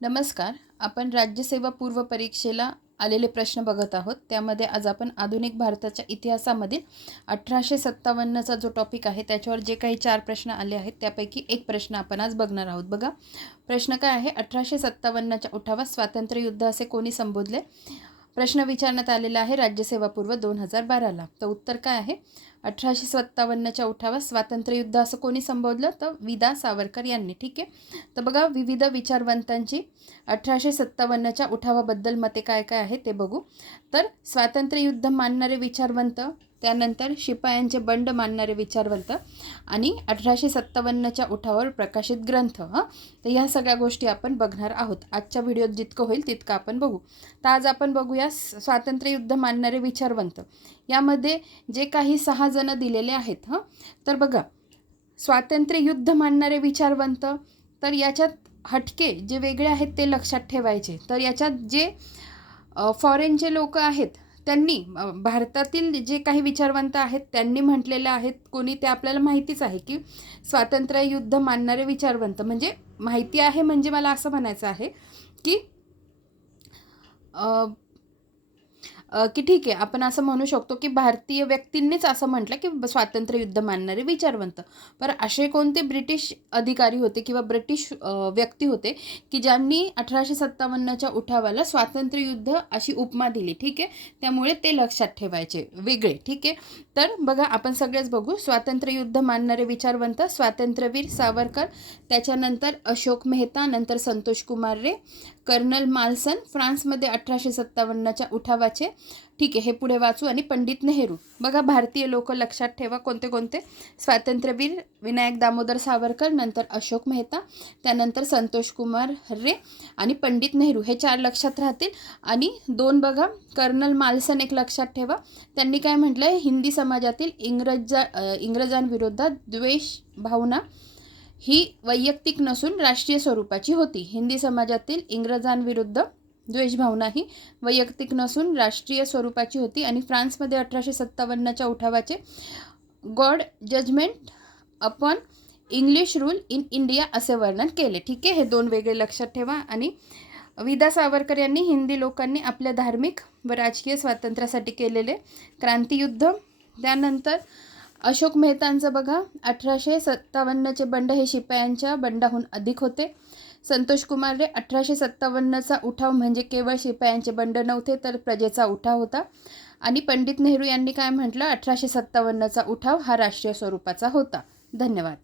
नमस्कार. आपण राज्यसेवा पूर्व परीक्षेला आलेले प्रश्न बघत आहोत. त्यामध्ये आज आपण आधुनिक भारताच्या इतिहासामधील अठराशे सत्तावन्नचा जो टॉपिक आहे त्याच्यावर जे काही चार प्रश्न आले आहेत त्यापैकी एक प्रश्न आपण आज बघणार आहोत. बघा प्रश्न काय आहे? अठराशे सत्तावन्नच्या उठावात स्वातंत्र्ययुद्ध असे कोणी संबोधले? प्रश्न विचारण्यात आलेला आहे राज्यसेवापूर्व दोन हजार बाराला. तर उत्तर काय आहे? अठराशे सत्तावन्नच्या उठावा स्वातंत्र्ययुद्ध असं कोणी संबोधलं? तर विदा सावरकर यांनी. ठीक आहे? तर बघा विविध विचारवंतांची अठराशे सत्तावन्नच्या उठावाबद्दल मते काय काय आहे ते बघू. तर स्वातंत्र्ययुद्ध मानणारे विचारवंत त्यानंतर शिपायांचे बंड मानणारे विचारवंत आणि अठराशे सत्तावन्नच्या उठावर प्रकाशित ग्रंथ हां? तर ह्या सगळ्या गोष्टी आपण बघणार आहोत. आजच्या व्हिडिओत जितकं होईल तितकं आपण बघू. तर आज आपण बघूया स्वातंत्र्ययुद्ध मानणारे विचारवंत. यामध्ये जे काही सहा जण दिलेले आहेत हां? तर बघा स्वातंत्र्ययुद्ध मानणारे विचारवंत तर याच्यात हटके जे वेगळे आहेत ते लक्षात ठेवायचे. तर याच्यात जे फॉरेनचे लोक आहेत त्यांनी भारतातील जे काही विचारवंत आहेत त्यांनी म्हटलेले आहेत कोणी ते आपल्याला माहितीच आहे की स्वातंत्र्ययुद्ध मानणारे विचारवंत. म्हणजे माहिती आहे म्हणजे मला असं म्हणायचं आहे की की ठीक आहे आपण असं म्हणू शकतो की भारतीय व्यक्तींनीच असं म्हटलं की स्वातंत्र्य स्वातंत्र्ययुद्ध मानणारे विचारवंत. पर असे कोणते ब्रिटिश अधिकारी होते किंवा ब्रिटिश व्यक्ती होते की ज्यांनी अठराशे सत्तावन्नच्या उठावाला स्वातंत्र्ययुद्ध अशी उपमा दिली ठीक आहे? त्यामुळे ते लक्षात ठेवायचे वेगळे ठीक आहे? तर बघा आपण सगळेच बघू स्वातंत्र्ययुद्ध मानणारे विचारवंत स्वातंत्र्यवीर सावरकर त्याच्यानंतर अशोक मेहता नंतर संतोष कुमार रे कर्नल मालसन फ्रान्समध्ये अठराशे सत्तावन्नच्या उठावाचे ठीक आहे हे पुढे वाचू. आणि पंडित नेहरू. बघा भारतीय लोक लक्षात ठेवा कोणते कोणते? स्वातंत्र्यवीर विनायक दामोदर सावरकर नंतर अशोक मेहता त्यानंतर संतोष कुमार रे आणि पंडित नेहरू. हे चार लक्षात राहतील. आणि दोन बघा कर्नल मालसन एक लक्षात ठेवा. त्यांनी काय म्हटलं आहे हिंदी समाजातील इंग्रजा इंग्रजांविरोधात द्वेष भावना ही वैयक्तिक नसून राष्ट्रीय स्वरूपाची होती. हिंदी समाजातील इंग्रजांविरुद्ध द्वेषभावना ही वैयक्तिक नसून राष्ट्रीय स्वरूपाची होती आणि फ्रान्समध्ये अठराशे सत्तावन्नच्या उठावाचे God judgement upon English rule in India असे वर्णन केले. ठीक आहे? हे दोन वेगळे लक्षात ठेवा. आणि विदा सावरकर यांनी हिंदी लोकांनी आपल्या धार्मिक व राजकीय स्वातंत्र्यासाठी केलेले क्रांतियुद्ध. त्यानंतर अशोक मेहतांचं बघा अठराशे सत्तावन्नचे बंड हे शिपायांच्या बंडाहून अधिक होते. संतोष कुमार रे अठराशे सत्तावन्नचा उठाव म्हणजे केवळ शिपायांचे बंड नव्हते तर प्रजेचा उठाव होता. आणि पंडित नेहरू यांनी काय म्हटलं? अठराशे सत्तावन्नचा उठाव हा राष्ट्रीय स्वरूपाचा होता. धन्यवाद.